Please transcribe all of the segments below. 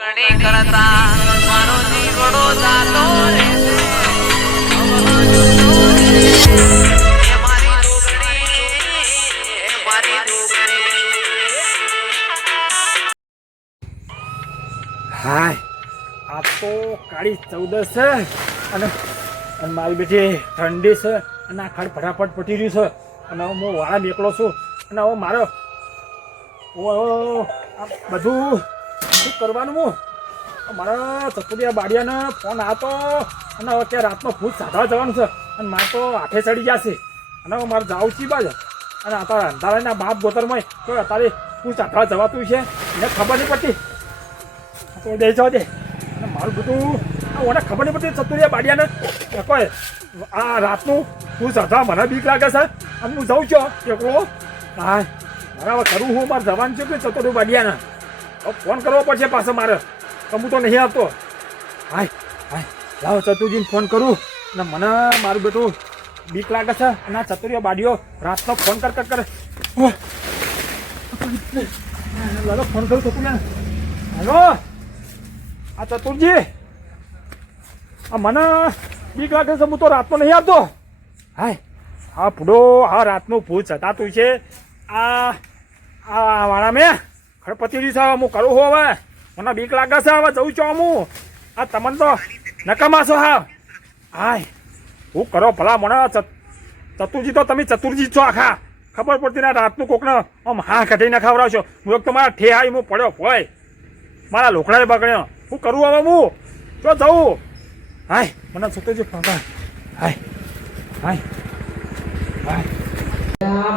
કરતા મારો જીવડો જાતો રહેશે એ મારી ડુગરી હાય આ તો કાળી 14 છે અને મારી બેટી ઠંડી છે અને આ ખાડ ફટાફટ પટી રહ્યું છે અને હું વાળા નીકળો છું અને હવે મારો આ બધું શું કરવાનું હું મારા ચતુરિયા બાડિયાને ફોન આવતો અને હવે ત્યાં રાતનો ભૂત સાધવા જવાનું છે અને મારે તો હાથે ચડી જશે અને હવે મારે જાવું છે બાજુ અને અત્યારે અંધારાના બાપ ગોતરમાં તો અત્યારે ભૂત સાધવા જવાતું છે એને ખબર નહીં પડતી તો દે જવા દે અને મારું બધું ઓને ખબર નહીં પડતી ચતુરિયા બાડિયાને કોઈ આ રાતનું ભૂત સાધવા મને બીક લાગે છે અને હું જાઉં છું એકલો હા મારે હવે કરવું હું મારે જવાનું છે કે ચતુરિયા બાડિયાને ફોન કરવો પડશે પાછો મારે તો હું તો નહીં આવતો હાય હાય લાવો ચતુરજીને ફોન કરું ને મને મારું બેટું બીક લાગે છે અને આ ચતુરિયા બાડીઓ રાતનો ફોન કર લાલો ફોન કરું ચતુરિયા હેલો આ ચતુરજી આ મને બીક લાગે છે હું તો રાતનો નહીં આવતો હાય હા પૂડો હા રાતનું ભૂત સતાતું છે આ વાળા મેં ખડપતિરી છે હું કરું હો હવે મને બીક લાગે છે હવે જઉં છું હું આ તમને તો નકામા છો હા હાય હું કરો ભલા મને ચતુરજી તો તમે ચતુરજી છો આખા ખબર પડતી ના રાતનું કોકને આમ હા કઢીને ખવડાવશો હું એક તો મારા ઠેહાઈ હું પડ્યો હોય મારા લોકડાએ બગડ્યો હું કરું હવે હું જો જવું હાય મને ચતુરજી હાય હાય હાય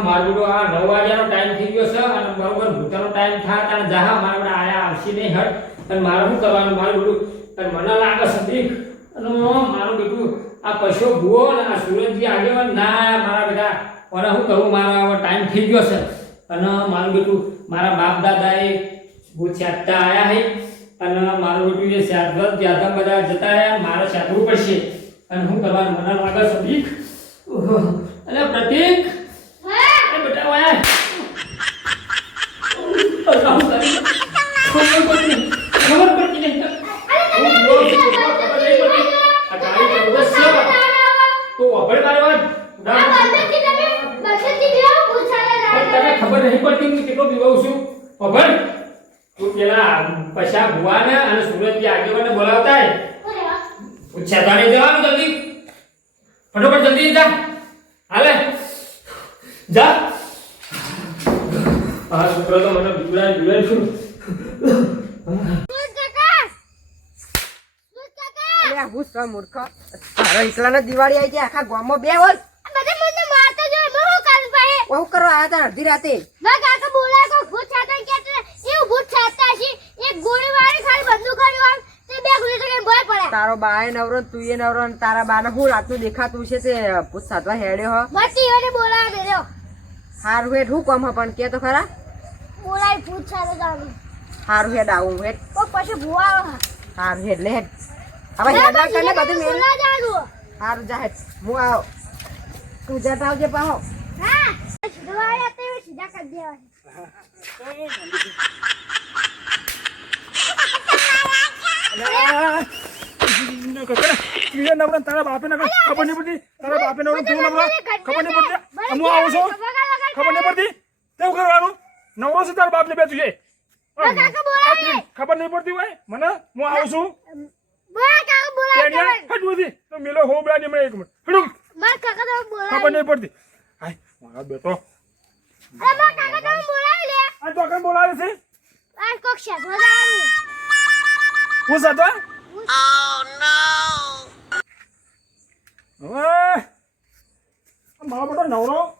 મારું આ 9 વાગ્યાનો ટાઈમ થઈ ગયો છે અને બરોબર ભૂતાનો ટાઈમ થાય અને જહા મારા આયા આવશે નહીં હટ અને મારે શું કરવાનું મારું બધું અને મને લાગે છે દીક અને મારું બધું આ પશુ ભૂવો ને આ સુરજજી આગેવાન ના આયા મારા બેટા અને શું કહું મારા હવે ટાઈમ થઈ ગયો છે અને મારું બેટું મારા બાપ દાદાએ ભૂત છાટતા આવ્યા હે અને મારું બેટું જે શાદવત જ્યાં બધા જતા રહ્યા મારે છાટવું પડશે અને શું કરવાનું મને લાગે છે દીક અને પ્રતીક બેટા વાય ખબર પડતી નહીં તો અભળ મારવા તને ખબર નહીં પડતી હું કેટલો બીવાઉં છું અભળ તું પેલા પૈસા ભુવાને અને સુરતજી આગેવાને બોલાવતા હે પૂછ્યા તારે જવાનું જલ્દી ફટોફટ જલ્દી જા હાલે જા આ છોકરો તો મને બીવડાય છું અરે હું સો મૂર્ખ તારા એકલાને દિવાળી આવી જાય આખા ગામમાં બે હોય બધા મને મારતા જો હું શું કરું ભાઈ હું કરવા આયા તા અડધી રાતે ના કાકા બોલાય કો ભૂત છાતા કે એવું ભૂત છાતા છે એક ગોળી વાળી ખાલી બંદૂક કર્યું તે બે ગોળી તો કેમ ભય પડે તારો બાએ નવરો તુંએ નવરો અને તારા બાને હું રાતનું દેખાતું છે તે ભૂત સાધવા હેડ્યો હો મતી એને બોલાવા દેજો હારું હેડ હું કોમ હ પણ કે તો ખરા બોલાય ભૂત છાતા જાવું હારું હેડ આવું હેડ કો પછી ભૂવા આવે હારું હેડ લે હેડ હવે હેડ ના કરને બધું મેલ બોલા જાવું હારું જા હેડ હું આવ તું જતા આવજે પાહો હા દવાઈ આતે સીધા કરી દેવા તારા બાપે ખબર નહીં પડતી તારા બાપે ખબર નહીં પડતી હું આવું છું ખબર નહીં પડતી તેવું કરવાનું નવરો છે તારા બાપને બેઠું છે ખબર નહીં પડતી હોય મને હું આવું છું તો મેલો હો બ્રાની મને એક મિનિટ ખબર નહીં પડતી હાય મારા બેટો આ તો કઈ બોલાવે છે હું સાતો મારો બેટો નવરો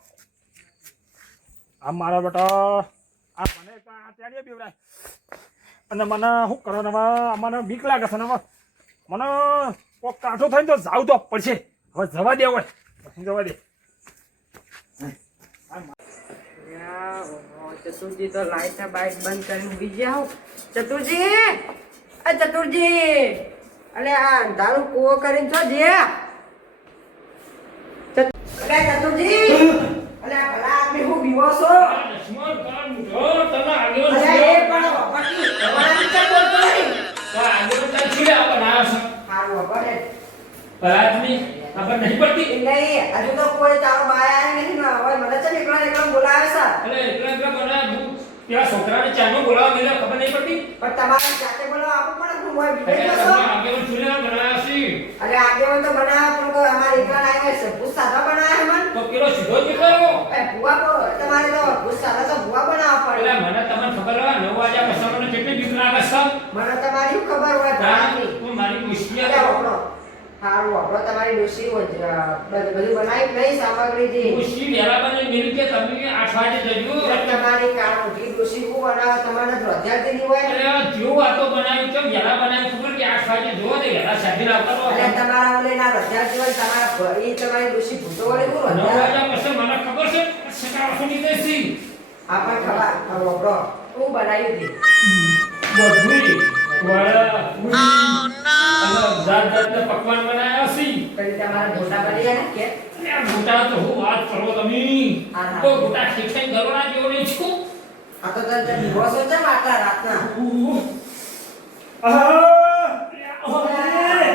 આ મારા બેટો આ મને ત્યાં બીવડાય અને મને શું કરવાનું મને બીક લાગે છે ને મને કોક કાંઠો થઈને તો જાવ તો પડશે હવે જવા દે હોય જવા દે ચતુરજી તો લાઈટ બાઈટ બંધ કરીને ઊભી ગયા ચતુરજી આ ચતુરજી અલે આ દારૂ કૂવો કરીને છો જે ચતુરજી અલે આ ભલા આદમી હું બીવો છો લક્ષ્મણ કામ જો તને આગળ અલે એ પણ પટી તમારા વિચાર બોલતો નહીં પરાજની ખબર નહીં પડતી નહીં હજુ તો કોઈ તારો બાય આયા નહીં ને હવે મને છે ને એકલા બોલાવે છે અરે એકલા બનાય હું પેલા છોકરાને ચાનો બોલાવા ગયેલો ખબર નહીં પડતી પણ તમારે જાતે બોલાવો આપવું પડે હું હોય એટલે બીજે તમને જશો આગેવાન ચૂલેલા બનાવ્યા છે અરે આગેવાન તો બનાવ્યા પણ કોઈ અમારે એકલા લાગ્યા છે ભૂત સાદા બનાવ્યા મન તો પેલો સીધો જ નીકળ્યો એ ભૂવા તમારે તો ભૂત સાદા તો ભૂવા બનાવવા એટલે પડે મને તમને ખબર હોય 9 વાગ્યા પછી મને કેટલી બીક લાગે છે મને તમારી શું ખબર હોય ભણાવની હું મારી મુશ્કેલ અરે આપણો સારું આપણો તમારી ડોસી બધું બનાવી નહીં સામગ્રીથી મુશ્કેલ વેલા બને મિલ કે તમે 8 વાગે જજો તમારી કાળું ડોસી શું બનાવે તમારે ધ્રોધ્યાથી નહીં હોય અરે જો આ તો બનાવ્યું કેમ વેલા બનાવ્યું ખબર કે 8 વાગે જો ને વેલા સાથી આવતા રહો અને તમારા ઓલે ના ધ્રોધ્યાથી હોય તમારા ભરી તમારી ડોસી ભૂતો વળી હું 9 ધ્રોધ્યા વાગ્યા પછી મને ખબર છે સકા વસુલી દેસી આપણ ખબર આપણો હું બનાવ્યું હતી બધું વાળા જાત પકવાન બનાવ્યા છે પછી તમારા મોટા બની ગયા ને કે અરે મોટા તો હું વાત કરો તમે હા. તો મોટા શિક્ષણ દરોડા જેવો નહીં છું આ તો તને દિવસો છે ને આટલા રાતના અરે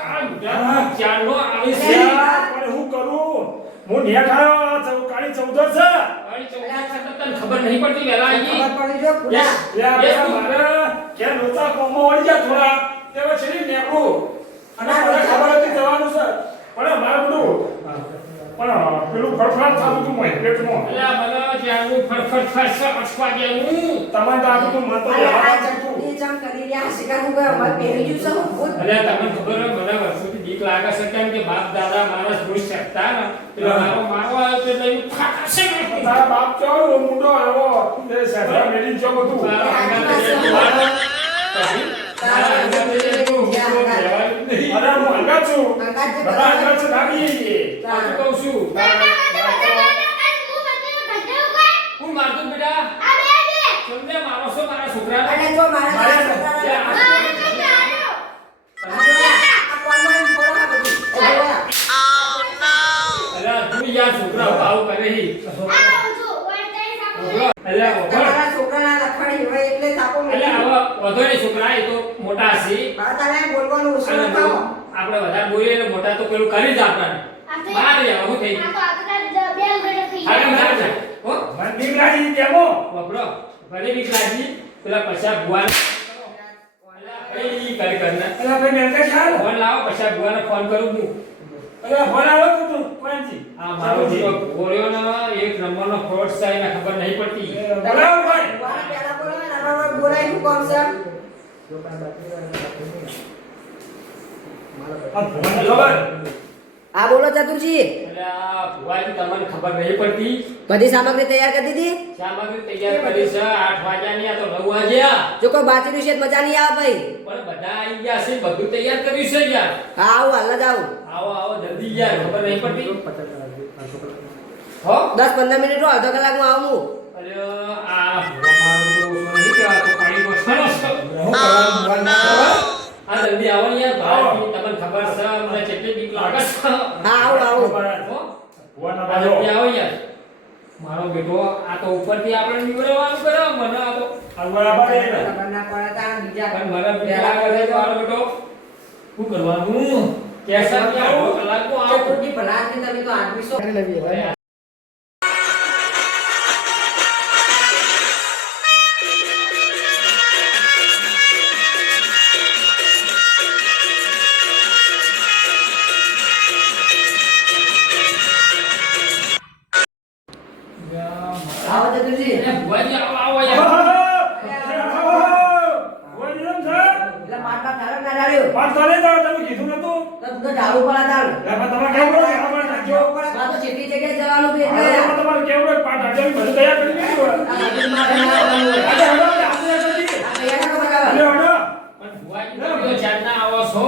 કા મોટા ચાલો આવી છે પણ હું કરું હું નેખાયો ચૌકાળી 14 છે અરે ચોકડા છતાં તને ખબર નહીં પડતી વેલા આવી ખબર પડી જો પૂરા યા બેટા મારે કે લોચા કોમો વળી ગયા થોડા તેવા છે ને નેકરું અને મને ખબર હતી જવાનું છે પણ મારે બધું પણ પેલું ફડફડ થતું હતું મોય પેટમાં અલ્યા મને જ્યાંનું ફટફટ ફટસ અટવા ગયાનું તમારે તો આ બધું મન તો અરે આ જવાનું હતું. ચટણી ચમ કરી રહ્યા શિકારું ગયો મત પહેરી જુ છું ભૂત અલ્યા તમને ખબર હોય મને વર્ષોથી બીક લાગે છે કેમ કે બાપ દાદા માણસ જોઈ શકતા ને પેલો મારો મારવા આવ્યો તો એટલે એવું ફાટશે ને તારા બાપ કેવો મુંડો આવ્યો તે સેફરા મેલી જો બધું મારા અંગાતે જેટલું વાત કરી, મારા અંગાતે જેટલું હું તો કહેવાય જ નહીં. અરે હું હંગા છું અંગાત જે બધા હંગા છે નાગી સાચું કહું છું. હું મારતું બેટા સમજે મારો છો મારા છોકરાને અને જો મારા મારે છોકરાના આ કોણમાં થોડો આ બધું એ જોયા. અલ્યા તું યાર છોકરા ભાવ કરે હી અલ્યા ઓભળ. તમારા છોકરાના લખણી હોય એટલે થાપો મેલી અલ્યા હવે વધો નહીં છોકરા એ તો મોટા છે તારે બોલવાનું ઓછું અને નખાવો આપણે વધારે બોલીએ એટલે મોટા તો પેલું કરી જ આપણને બહાર જાવ હું થઈ આગળ ના જા હો મને બીક લાગી કેમો વપરો ભલે બીક લાગી પેલા પૈસા ભુવાને એ કરી કરને અરે ભાઈ મેં કે ખ્યાલ ફોન લાવો પૈસા ભુવાને ફોન કરું હું અરે ફોન આવ્યો તું કોણજી આ મારો જીવો ગોળ્યોનો એક નંબરનો ફ્રોડ છે એને ખબર નહીં પડતી બોલાવો ભાઈ વાળા પહેલા બોલાવે ને અમારું બોલાય શું કોમ છે આ ફોન ખબર આ બોલો ચતુરજી એટલે આ ભુવાજી તમને ખબર નહીં પડતી બધી સામગ્રી તૈયાર કરી દીધી સામગ્રી તૈયાર કરી છે 8 વાગ્યાની આ તો 9 વાગ્યા જો કોઈ બાચી છે મજા નહીં આવે ભાઈ પણ બધા આવી ગયા છે બધું તૈયાર કર્યું છે યાર હા આવું હાલ જ આવું આવો આવો જલ્દી યાર ખબર નહીં પડતી હો 10-15 મિનિટ રો અડધો કલાકમાં આવું હું. અરે આ ભુવા મારો તો નહીં કહેવાતો પાણીનો સણો છે હું કરવાનું બોલ ના ખબર આ જલ્દી આવો ને યાર ભાઈ તમને ખબર છે મને કેટલી બીક લાગે છે હા આવું આવું હો ફોન આ આવ્યો જલ્દી આવો યાર મારો બેટો આ તો ઉપરથી આપણે નીવડવાનું કરે મને આ તો આ બરાબર એ ને ખબર ના પડે તાણ બીજા પણ મને બીક લાગે છે મારો બેટો શું કરવાનું કેસા કે અડધો કલાકમાં આવો ચતુરજી ભલાથી તમે તો આદમી છો આવો ચતુરજી એ ભુવાજી આવો આવો યાર એટલે માટલા ધારો ના ડાળ્યો તમે કીધું નતું તો તું ઢાળું પડા ધાર તમે કેવું ખબર નાખ્યો આ તો છેટી જગ્યાએ જવાનું છે હવે એટલે તમારે કેવું પાઠ આજે બધું તૈયાર કરી દીધું આ બધું માટે ના આવવાનું હોય. આજે હડો આપણે કરી આ તૈયાર ના બગાડો. અરે હડો પણ ભુવાજી તમે તો ચારના આવો છો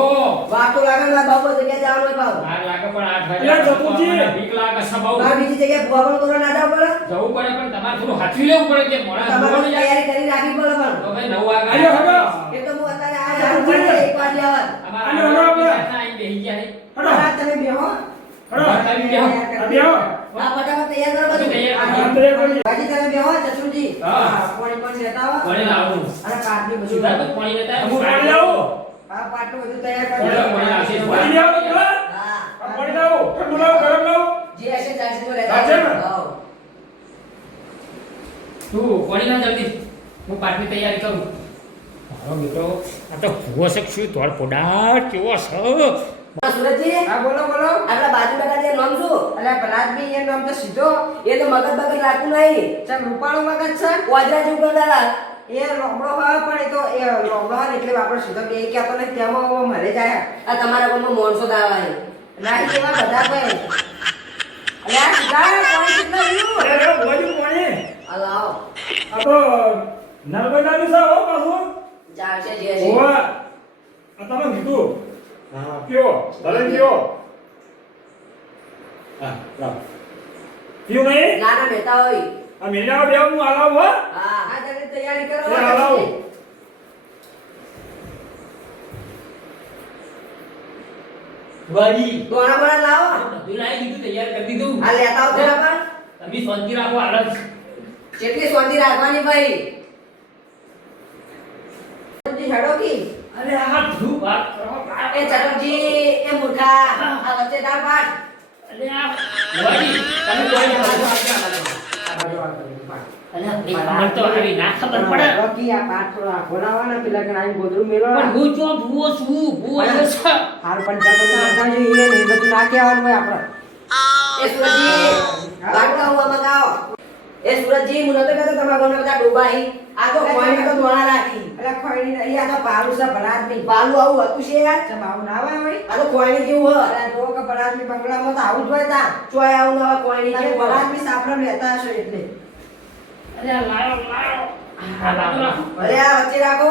વાતો લાગે ને બાબો જગ્યાએ જવાનું હોય બાબુ. વાર લાગે પણ 8 એટલે વાગ્યા જતુજી. મને બીક લાગે છે બહુ બાર બીજી જગ્યાએ ભૂવા પણ કરવા ના જાવ પડે. જવું પડે પણ તમારે થોડું હાચવી લેવું પડે કે મોડા તમારે જવાનું યાર તૈયારી કરી રાખવી પડે પણ. તો ભાઈ 9 વાગ્યા અરે હડો એ તો હું અત્યારે આ જાઉં છું એક વાર જવાનું. અમારા અરે હડો આપણે. ચારના આઈને બેહી ગયા છે. હડો આ તમે બેહો. હડો તમે બેહો. આ બેહો આ ફટાફટ તૈયાર કરો બધું. તૈયાર આ તૈયાર કરી બાજી તમે બેહો ચતુરજી. હા. પાણી પણ લેતા આવો. પાણી લાવું અને કાટની બધું સીધા તો પાણી લેતા હું પાણી લાવું આ પાટલું બધું તૈયાર બોલો, કરી મને આશીષ પાણી લેવો તો પેલા? હા આ પાણી લાવો, ઠંડુ લાવો, ગરમ લાવો. જે હશે ચાલશે તો ચાલશે ને? હાઉ. તું કોણી ના જલ્દી હું પાઠની તૈયારી કરું મારો બેટો આ તો ભૂવો છે શું તોડ પોડા કેવો છે સુરજજી હા બોલો બોલો આપણા બાજુ બેઠા છે નામ શું અલ્યા ભલાદમી એ નામ તો સીધો એ તો મગજ બગજ લાગતું નહીં ચમ રૂપાળું મગજ છે વાજરા જેવું કરતા એ લોમડો હોય પણ એ તો એ લોમડો હોય ને એટલે આપણે સીધો બે કહેતો નહીં તેમાં મરે જાય આ તમારા ગામમાં મોણસો દાવા છે ના કેવા બધા ભાઈ અલ્યા સીધા કોણ કેટલા રહ્યું અરે રે, ભોજી પાણી. આ લાવો આ તો નર્મદાનું છે હો પાછું. ચાલશે જે છે ઓવા. આ તમે કીધું. હા, પીવો. ભલે પીવો. હા, લાવો. પીવું નહીં? ના ના બેટા હોય આ મેલ્યા બે હું આલાવું હો. હા આ જલ્દી તૈયારી કરો એ આલાવું. વાજી દોણા બોણા લાવો બધું લાવી દીધું તૈયાર કરી દીધું આ લેતા આવો જરા પણ તમે શાંતિ રાખો આળસ કેટલી શાંતિ રાખવાની ભાઈ ચટુજી હેડો કી અરે આ ધૂપ વાત કરો એ ચટુજી એ મૂર્ખા આ વચ્ચે તાર પાટ અરે આ વાજી તમે કોઈ ના આ બાજુ આ પાટ અરે મને તો આવી ના ખબર પડે રોકી આ પાટ થોડો આ બોલાવાના પેલા કે આઈ ગોદરું મેલો પણ હું જો ભૂવો છું ભૂવો છે હાર પંચાયત નાખા જોઈએ એ નહીં બધું ના કહેવાનું હોય આપણે એ સુરજી બાટકા હુઆ મગાવો એ સુરજી મને તો કહેતો તમારા ગામના બધા ડોબાઈ આ તો કોઈની તો દોણા રાખી અરે કોઈની નહીં આ તો પાલું છે ભલાદમી પાલું આવું હતું છે યાર ચમ આવું ના આવે વળી આ તો કોઈની જેવું હ અરે જો કે ભલાદમી બંગલામાં તો આવું જ હોય તા ચોય આવું ના કોઈની જેવું ભલાદમી સાપડમ લેતા હશો એટલે અરે લાયો લાયો આ બાજુ રાખો અરે આ વચ્ચે રાખો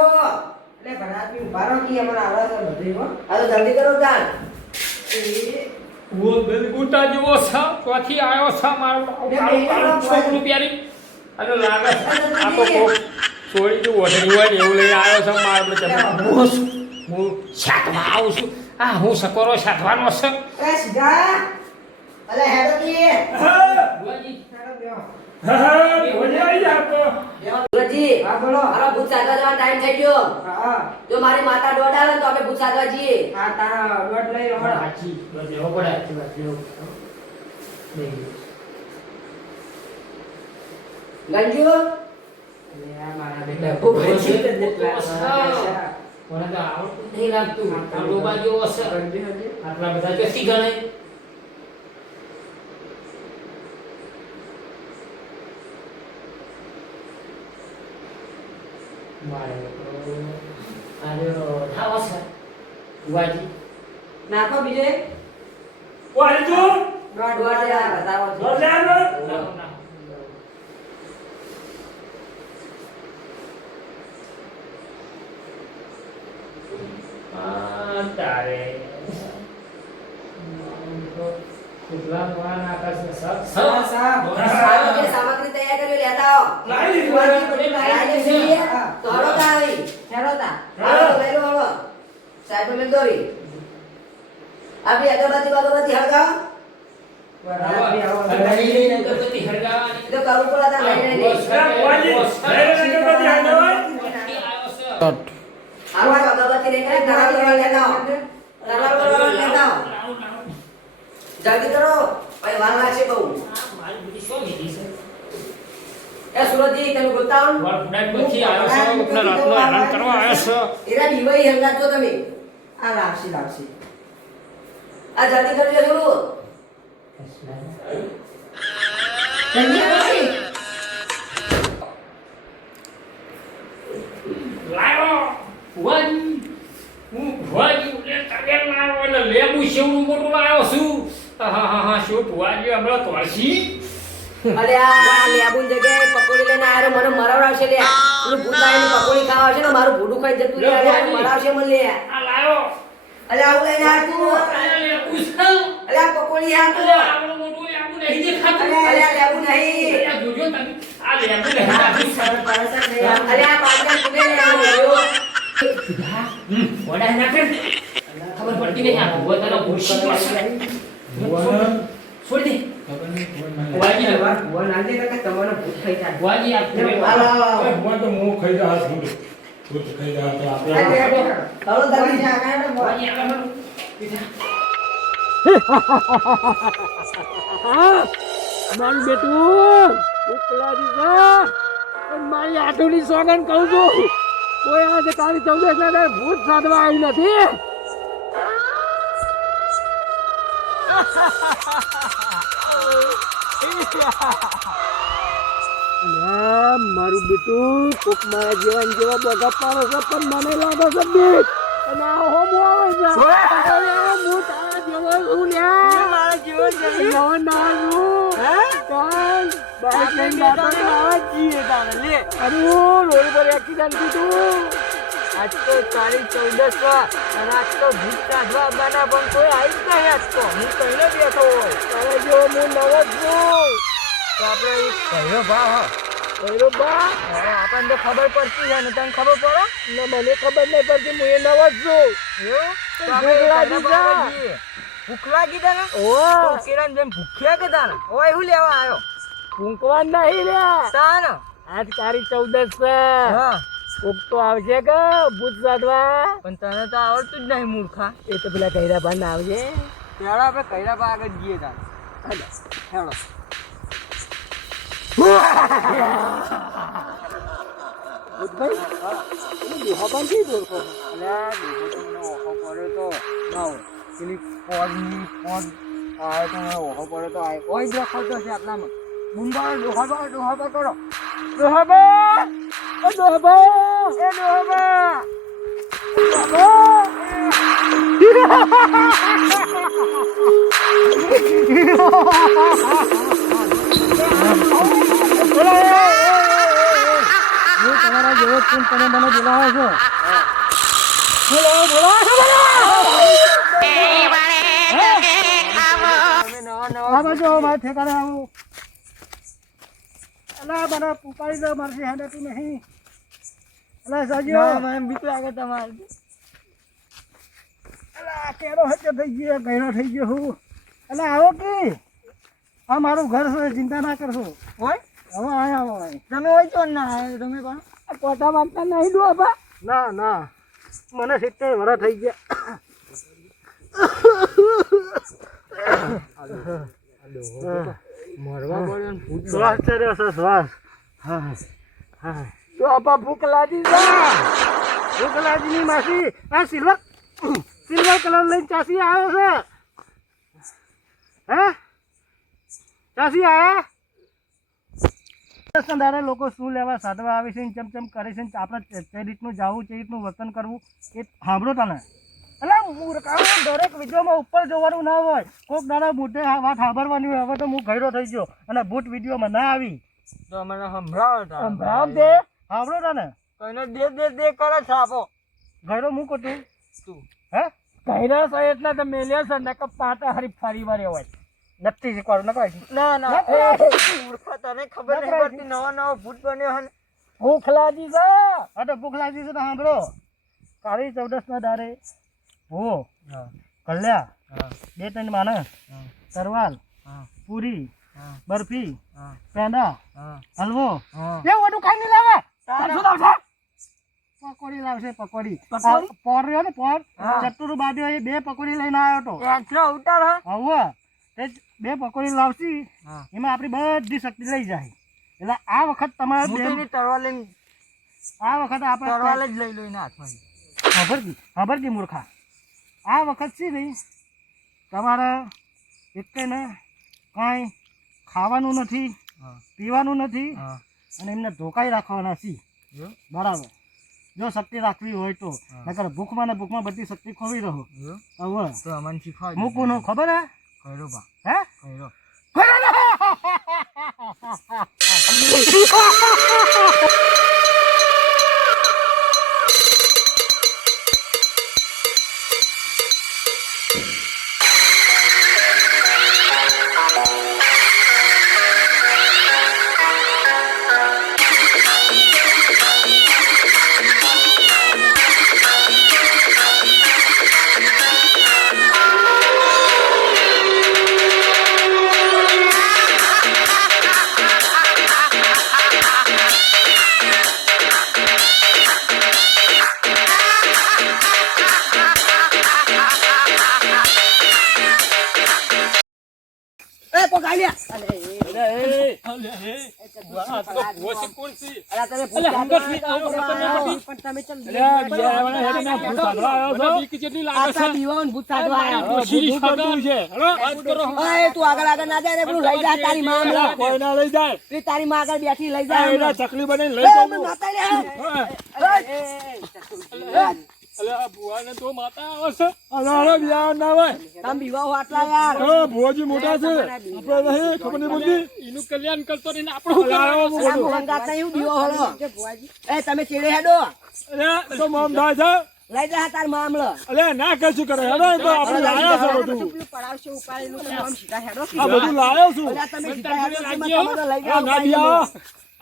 એટલે ભલાદમી ઉભા રહો કી અમાર આવવા છે બધું હો આ તો જલ્દી કરો તાન वो बेलगुटा જેવો છે ત્યાંથી આવ્યો છે મારો કાળું છોકરું પ્યારી અને લાગે છે આ તો કોક છોડી જો ઓઢણી હોય ને એવું લઈને આવ્યો છે મારો હું શાકમાં આવું છું આ હું સકોરો શાકવાનો છે એ સીધા અલે હેડો કી હા, બુઆજી હેડો બેહો હા, ભોજી આવી જા તો. સુરજી હા બોલો મારો ભૂત સાધવા જવાનો ટાઈમ થઈ ગયો હા જો મારી માતા દોડ આવે તો અમે ભૂત સાધવા જઈએ હા તારા દોડ લઈ લો સાચી બસ એવો પડે સાચી વાત લેવો ગંજુ મારા બેટા ભૂત મને તો આવડતું નહીં લાગતું આ ડોબા જેવો હશે આટલા બધા ચોથી ગણે મારે આજો થાવા છે બુઆજી નાખો બીજે ઓ, હાલી જો. દોડ દોડ જા બતાવો છો. દોડ લે આગળ. તારે કેટલા વાન આકાશ ને સબ હા, સાહેબ. સાહેબ, જે સામગ્રી તૈયાર કરી લેતા આવો. લાવી દીધું. બુઆજી બધું લાવી દીધું છે. તો હળો તા આવી. હેડો તા. હળો, લઈ લો, હળો. સાહેબ, મેં દોરી. આપણી અગરબત્તી બગરબત્તી હળગાવો. અગરબત્તી હળગાવાની એ તો કરવું પડે તા લઈ લઈને. અરે ભોજી, લઈ લે અગરબત્તી હાલ દેવાય. આવો અગરબત્તી લઈને નાના કરવા લેતા આવો. નાના કરવા લેતા આવો. જલ્દી કરો. ભાઈ વાર લાગશે બહુ. મારી બધી શું લીધી છે એ સુરજી તમે બોલતા આવો. વાર ફડાઈ પછી આવ્યો છે ઉપને રાતનો હેરાન કરવા આવ્યો છે એરા બીવાઈ હંગાતો તમે. આ લાગશે લાગશે. આ જલ્દી કરજો થોડું. જલ્દી કરો. લાયો ભુવાજી હું ભુવાજી ઉલે તગેર લાયો અને લેબુ શેવડું મોટું લાયો છું હા શું ભુવાજી હમણાં તોડશી અરે આ લેબુન જગ્યાએ પકોડી લઈને આયો મને મરાવડાવશે લે. પેલું ભૂતાઈની પકોડી ખાવા છે ને મારું ભૂડું ખાઈ જતું રહે અને આ મરાવશે મને લે. આ લાયો અરે આવું લઈને આવ તું. આ લેબુ છે અરે આ પકોડી આ તું. આવડું મોટું લેબુ નહીં દેખાતું અરે આ લેબુ નહીં. અરે જોજો તમે આ લેબુ નહીં અરે આ પાછળ કુને લે આવ્યો. વડા ના કર ખબર પડતી નહીં આ ભુવા તને ભૂસી પડશે છોડી દે ભુવાજી ને ભગવાન નાંદે કાકા તમારો ભૂત ખાઈ જાય. ભુવાજી આ હાલો, હાલો, હાલો. હું તો મોં ખાઈ જા હાથ મૂંડું. ભૂત ખાઈ ગયા તો આ આપણે બેઠો. હળો દબી જા, કાંઈ ના બોલ. મારું બેટું ઉકલાજી છે પણ મારી આઠુની સોગન કહું છું કોઈ આજે કાલી 14 ના ભૂત સાધવા આવી નથી. મારું બેટું કોક મારા જેવા બોગા પાડે છે પણ મને લાગે છે બીક અને આ હોમ આવે છે હું તારા જેવો છું લ્યા મારા જેવો છે નવા નવા છું કાલ બાઈક લઈને દાદા આવા જીએ તારે લે અરે રોડ પર એક્સિડન્ટ થયું આજ તો તારી 14 અને આજ તો ભૂત કાઢવા આવવાના પણ કોઈ આવી જ નહીં આજ તો હું કહીને બેઠો હોય તારા જેવો હું નવો જ છું તો આપણે કયો ભાવ કયો ભાવ આપણને તો ખબર પડતી છે ને તને ખબર પડે ને મને ખબર નહીં પડતી હું એ નવો જ છું ભૂખ લાગી ભૂખ લાગી તને ઓ કિરણ જેમ ભૂખ્યા કે તાને ઓય હું લેવા આવ્યો ભૂખવા નહીં લ્યા તાન આજ તારી 14 છે હા કોક તો આવશે કે ભૂત સાધવા પણ તને તો આવડતું જ નહીં મૂર્ખા એ તો પેલા કૈરા ભાન આવજે ત્યારે આપણે કૈરા ભા આગળ જઈએ તાર હેલો હેલો ભૂતભાઈ દુહાબાન કઈ દોર કરો અલ્યા દુહાબાન ઓખો પડે તો ના હોય પેલી પોદ આવે તો ઓખો પડે તો આવે કોઈ દેખો તો છે આપણામાં મુંબઈ દુહાબા કરો દુહાબા એ દુહાબા તમારા જેવો તમે મને બોલાવો છો મારે ઠેકાણે આવું અલા મને પુકારી દો મારથી હેડાતું નહીં અલા સાજો મને બીક લાગે તમારે અલા કેરો હચો થઈ ગયો ગયરો થઈ ગયો હું અલા આવો કે આ મારું ઘર છે ચિંતા ના કરશો હોય હવે આવો તમે હોય તો ના આવ્યો તમે પણ કોટા માનતા નહીં દો બા ના ના મને 70 વર્ષ થઈ ગયા મરવા પડ્યો ને ભૂત શ્વાસ ચડ્યો છે શ્વાસ હા હા તો આપા ભૂખ લાગી ની માસી આ સિલ્વર કલર લઈને ચાસી આવ્યો છે હે ચાસી આયા સંધારે લોકો શું લેવા સાધવા આવે છે ચમ કરે છે આપણે તે રીતનું જવું તે રીતનું વર્તન કરવું એ સાંભળો તને એટલે મૂર્ખાઓ દરેક વિડીયોમાં ઉપર જોવાનું ના હોય કોઈક દાડા મોટે વાત સાંભળવાની હોય હવે તો હું ઘેરો થઈ ગયો અને ભૂત વિડીયોમાં ના આવી તો મને સંભળાવ દે સાંભળો તને કઈને દે કરે છાપો ઘેરો હું કતું તું હે ઘેરા છે એટલે તો મેલ્યા છે ને કે પાટા હરી ફરી વારે હોય નથી શીખવાડું ના મૂર્ખા તને ખબર નહીં પડતી નવો ભૂત બન્યો હે ભૂખ લાગી છે હા તો ભૂખ લાગી છે તો સાંભળો કાળી 14 ના દારે હો કલ્યા 2-3 માણસ તરવાલ પૂરી બરફી પેંડા હલવો એવું બધું ખાઈ નહીં લાવે શું લાવશે પકોડી લાવશે પકોડી પોર રહ્યો ને પોર ચતુર બાજુ એ 2 પકોડી લઈને આવ્યો હતો ઉતાર હવે તે 2 પકોડી લાવશી એમાં આપણી બધી શક્તિ લઈ જાય એટલે આ વખત તમારે તરવાલ લઈને આ વખત આપણે તરવાલ જ લઈ લઈને હાથમાં ખબર મૂર્ખા આ વખત છે નહીં તમારે એકને કાંઈ ખાવાનું નથી પીવાનું નથી અને એમને ધોકાઈ રાખવાના છે બરાબર જો શક્તિ રાખવી હોય તો નકર ભૂખમાં ને ભૂખમાં બધી શક્તિ ખોવી રહો હવે તો અમને શીખવાય મૂકવું ખબર હે કયો બા હે કયો માતા લે આ તો ભોસી કોણ છે? અલા તને અલા, ભૂત હંગત લાગે નહીં, આવું પણ કરતો તમે ચમ અલ્યા, બિયાવાના હેડીના ભૂત સાંભળવા આવ્યો છો? મને બીક જેટલી લાગે છે. આતા દીવાન ભૂત સાધવા આયા ભૂત કરતું છે. હેલો, વાત કરો. ઓય તું આગળ ના જાય ને પેલું લઈ જા તારી માં અલ્યા, કોઈ ના લઈ જાય. પેલી તારી માં આગળ બેઠી લઈ આ જાય એના ચકલી બનીને લઈ એ જાઉં. મને માતા લે હા. અલ્યા, આ ભુવાને તો માતા આવે છે. અલ્યા, અરે બિયાવા ના હોય. તમે બીવાઓ આટલા યાર હા, ભુવાજી મોટા છે. આપણે નહીં, ખબર નહીં પડતી. એનું કલ્યાણ કરતો રહીને આપણું શું અલ્યા, કરવાનું? આવો આમ હંગાત નહીં હું બીવો હળો એ તમે ચેડે હેડો અલ્યા, એ તો મોમ થાય છે. લઈ જા તાર મામલો અલ્યા, ના કશું કરે. હેડો, એ તો આપણે લાયા છે બધું. પડાવશે ઉપાડેલું છે, આમ સીધા હેડો આ બધું લાયો છું. અલ્યા તમે સીધા હેડો તમે લઈ આ જાઓ ના બિયાવા.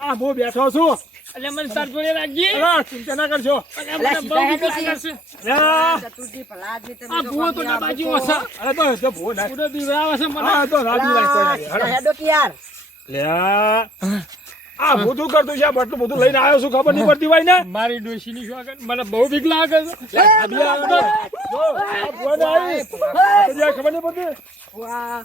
આ હું બેઠો છું. અલ્યા, મને તાર જોડે રાખજે. અલ્યા, ચિંતા ના કરશો. અલ્યા, મને બહુ બીક લાગે છે. અલ્યા, ચતુર્થી ભલા આદમી તમે આ તો ભુવો તો કોણ ડાબાજી આપો છો? હશે. અરે તો ભૂ ના. પૂરો બીવડાવે છે મને. હા, તો રાજી રાખ કોઈ અલા, નહીં. સીધા હેડો કે યાર લ્યા, આ બધું કરતું છે. આ બટલું બધું લઈને આવ્યો છું. ખબર નહીં પડતી હોય ને. મારી ડોશીની શું આગળ મને બહુ બીક લાગે છે. આ બિયાવા તો. જો, આ ભૂવાને આવી. આ તો જ્યાં ખબર નહીં પડતી. વાહ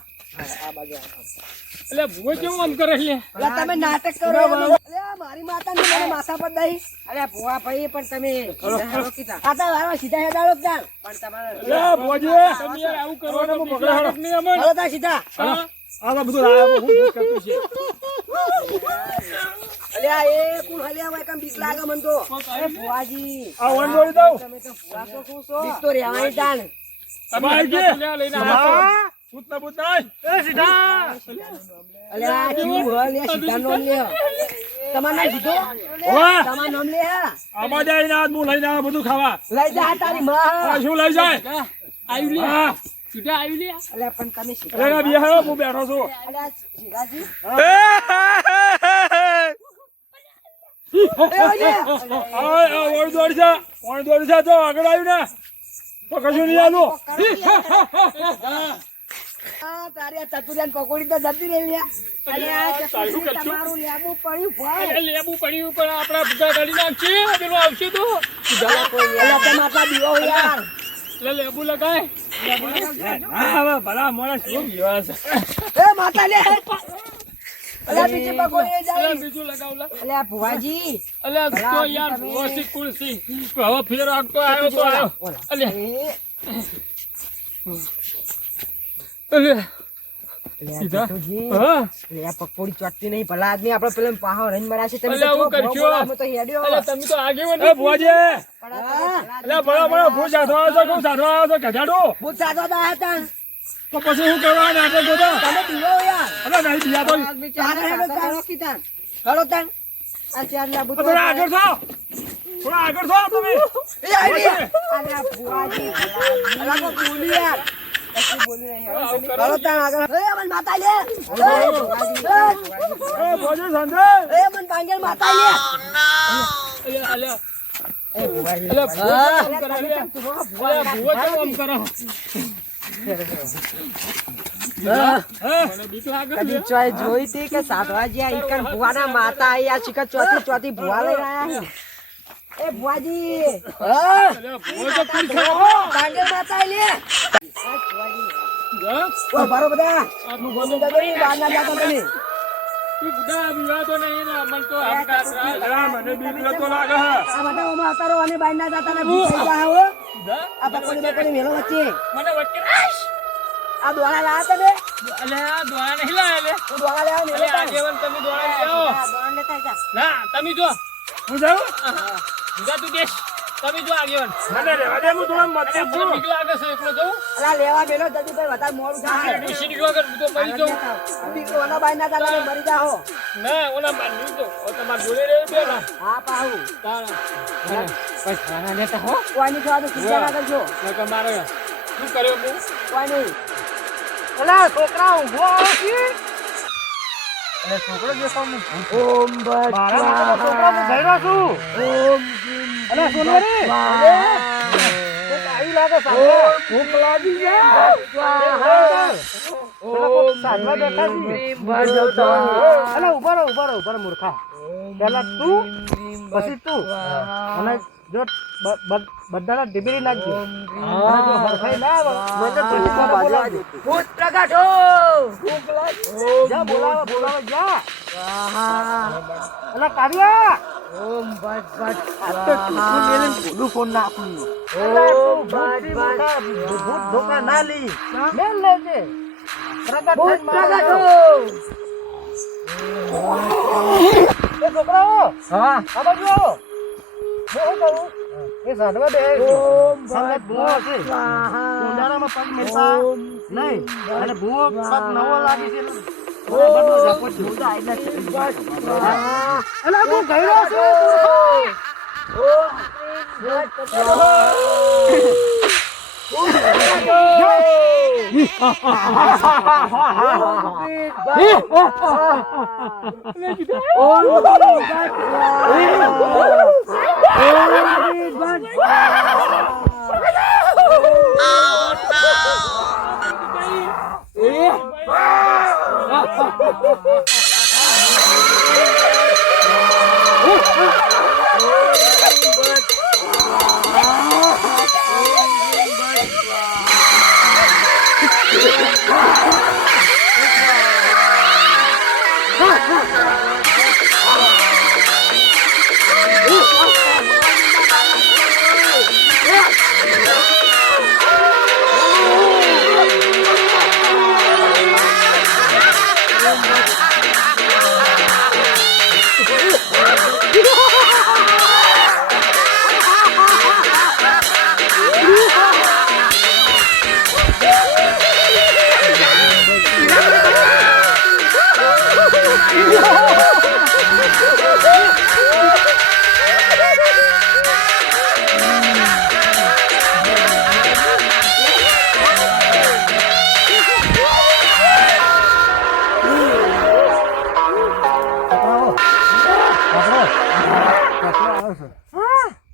એટલે ભુવો કેવું આમ કરે છે? અલા તમે નાટક કરો અલ્યા મારી માતા ને મને માથા પર દઈ અરે ભુવા ભાઈ પણ તમે સીધા હેડો કીધા આ તો વાળા સીધા હેડાડો ક્યાં પણ તમારે અલ્યા, ભુવાજી. તમે યાર આવું કરો ભગવાનને તો બીક પકડાડો. લાગે નહીં અમને. હેડો તા સીધા હા? આ તો બધું લાયા. હું ભૂત કરતું છે. અલ્યા એ કોણ હલ્યા હોય કેમ બીક લાગે મને તો અરે ભુવાજી આ વન જોડી દઉં. તમે તો ભુવા તો શું છો બીક તો રહેવાની તાણ તમે ભાઈ હંગાત લઈને આવ્યા છો. હા, ભૂત ના ભૂત નહીં. એ સીધા. અલ્યા કેવું હોય લે સીધા નામ લે તમારું નામ સીધો વાહ. તમારું નામ લે આમાં જઈને આજ હું લઈને આવ્યો બધું ખાવા. લઈ જા તારી માં આ શું લઈ જાય? આવ્યું લે. હા. સીધા આવ્યું લે. અલ્યા પણ તમે સીધા અરે, બિયાવા, હું બેઠો છું. અલ્યા સીધાજી ઓણ દોડ છે. ઓણ દોડ છે. તો આગળ આવ્યું ને તો કશું નહીં આલું. આ તારી આ ચતુરિયાન પકોડી તો જતી રહી લ્યા અલ્યા આ તારું ચતુરી કરશું? તમારું લેબુ પડ્યું ભાઈ અરે, લેબુ પડ્યું પણ આપણા ભૂગા કાઢી નાખશે. પેલું આવશે તો અલ્યા તમે આટલા બીવો યાર એટલે લેબુ લગાય. હા, હવે ભલા મોડા શું પીવા છે? એ માતા લે અલ્યા બીજી પકોડી અરે, જાય બીજું લગાવ લે. અલ્યા ભુવાજી અલ્યા, તો યાર ભુવાસી કુળસી. હવે ફેર આગતો આવ્યો તો આવ્યો. અલ્યા, અલ્યા. સીધા? હા? અલ્યા પકોડી ચોટતી નહીં ભલા આદમી આપણે પેલા પાહો રહીને મરાશે તમે અલ્યા, હું કરશો? તો હેડ્યો અલ્યા, તમે તો આગેવાન એ ભુવાજી. હા. એટલે ભલા ભૂત સાધવા આવ્યો છે. કોણ સાધવા આવ્યો છે? ગધાડું. ભૂત સાધવા દા હતા તો પછી શું કરવા નાટક જોતા? તમે બીવો યાર અરે, નહીં બિયા તો. હળો તાન આ ચાર લાબુ તો થોડા આગળ થો. થોડા આગળ થો તમે. એ આઈ અલ્યા ભુવાજી અલ્યા કો બોલી યાર કશું બોલી નહીં હળો તાન આગળ એ મન માતા લે એ ભુવાજી સાંજે. એ મન પાંગેલ માતા લે અલ્યા, અલ્યા. અલ્યા, ભુવો કેમ આમ કરે? અલ્યા, ભુવો કેમ આમ કરે? મને બીક લાગે છે. કદી ચોય જોઈ હતી કે સાધવાજી આ ઈકન ભુવાના માતા આઈ આ ચિકન ચોથી ચોથી ભુવા લઈ રહ્યા છે એ ભુવાજી હા અલ્યા, ભુવો તો કુલ છે. પાંગેલ માતા લે હા? ઓ બારો બધા આપણું બોલી બોલો. દો બહાર ના જાતા તમે તું બધા વિવાદો નહીં ને અમન તો હંગાત રાખ. અરે, મને બીક તો લાગે છે. આ બધા ઓમાં અતારો અને બહાર ના જાતા ને ભૂખ થઈ જાય હો સીધા? આ પકોડી બકોડી મેલો વચ્ચે મને વચ્ચે રાખ. આ દોણા લાયા તમે અલ્યા, દોડા નહીં લાયા લે. હું દોણા લેવા મેલો અલ્યા, આગેવાન તમે દોડા લઈ આવો. દોણા લેતા જા ના, તમે જો. હું જાઉં? બીજા તું દેશ. તમે જો આગેવાન. મને રહેવા દે. હું થોડા મત અલ્યા, મને છું. બીક લાગે છે એકલો જવું. અલા લેવા મેલો જલ્દી ભાઈ વધારે મોડું થાય ડોશીની વગર હું તો મરી જાઉં. બીક ઓના બહાર ના જાતા મરી જાઓ ના, ઓલા મારી તો તમારે જોડે રહે બે ના. હા પાહુ તારા. બસ ખાના લેતા હો. કોઈની થવા તો ચિંતા ના કરજો નકર મારે શું કર્યો હું? કોઈ નહીં અલા છોકરા ઊભો આવશી છોકરો જે સામે. ઓમ મારા માટે તો છોકરો હું જઈ રહ્યો છું. ઓમ અરે, સોનવારી. આવી લાગે સાંભળો ભૂખ લાગી છે. પેલા કોક સાધવા બેઠા છે અલા, ઉભા રહો મૂર્ખા. પહેલા તું પછી તું અને જો બધાના ડીબરી નાખજો અને જો હરખાઈ ના આવે મને પછી મને બોલાવજો ભૂત પ્રગટ હો જા બોલાવો જા અલા કાવ્યા ઓમ ભટ ભટ આ તો તું મેલીન ભૂલું ફોન ના આપું ભૂત ધોકા ના લી મેલ લેજે ભૂત પ્રગટ હો એ છોકરાઓ હા આ બાજુ આવો હું કરું એ સાધવા દે ઓમ સંગત ભૂવો છે ઉંડારામાં પગ મેલતા નહીં અને ભૂવો પગ નવો લાગી છે બધો ઝપટ જોતા એટલે અલા હું ગયરો છું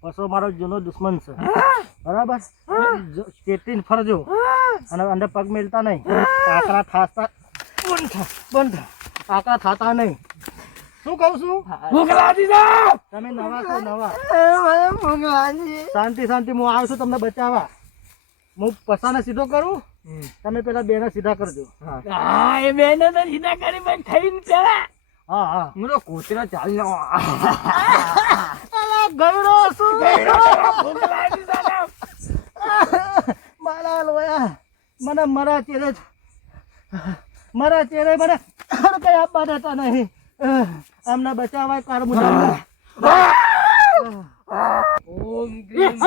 પશુ મારો જૂનો દુશ્મન છે બરાબર ચેતીને ફરજો અને અંદર પગ મેલતા નહીં આકરા થાતા બંધ આકરા થાતા નહીં શું કહું છું તમે નવા છો નવા શાંતિ હું આવું છું તમને બચાવવા હું પસાને સીધો કરું તમે પેલા બેને સીધા કરજો હા એ બેને તો સીધા કરી પણ થઈને પેલા હા હું તો કોતરા ચાલી ગયરો છું મારા લોયા મને મારા ચેરે મને કઈ આપવા દેતા નહીં અમને બચાવવા કાર મુજબ ઓમ ગ્રીમ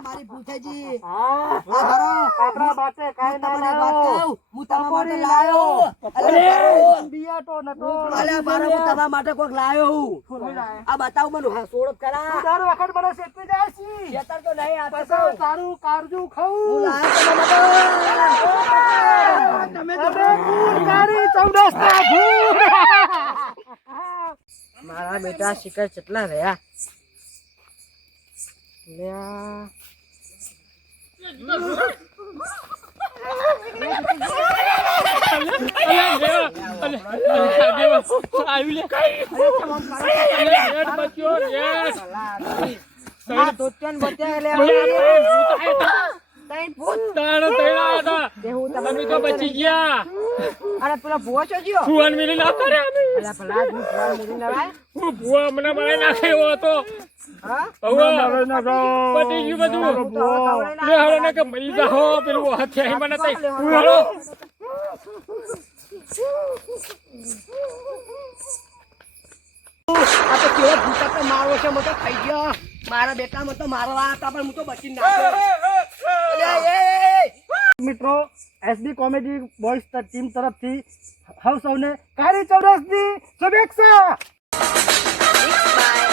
મારી ભૂખેજી આપણા માટે કાઈ ના લાયો હું તમારા માટે લાયો બિયાટો નતો અલ્યા મારા હું તમારા માટે કોક લાયો હું આ બતાવ મને હા સોળપ કરા તારો વખત મને શેકી જાય છે ખેતર તો નહીં આ પછી તારું કારજુ હું ખાઉં લાયો તમારા માટે તમે ભૂત મારી ચૌદસના ભૂત મારા બેટા શિખર કેટલા રહ્યા લ્યા બચી ગયા અરે પેલો ભૂવો છો જ્યો ફુવાન મિલી ના કરે અમે અલા પેલા હું ફોન મેરી નવાય હું ફુવા મને મારે નાખે એવો હતો હા હવે મારે ના જાઓ. પતી ગયું બધું મારો ભૂવો. લે હાલો ને કે મરી જાહો પેલું હાથે અહીં મને તઈ હાલો આ તો કેવો ભૂત તો મારો છે મો તો ખાઈ ગયો મારા બેટા મો તો મારવા હતા પણ હું તો બચી નાખ્યો મિત્રો એસડી કોમેડી બોયઝ ટીમ તરફથી સૌને કાળી ચૌરસની શુભેચ્છા બાય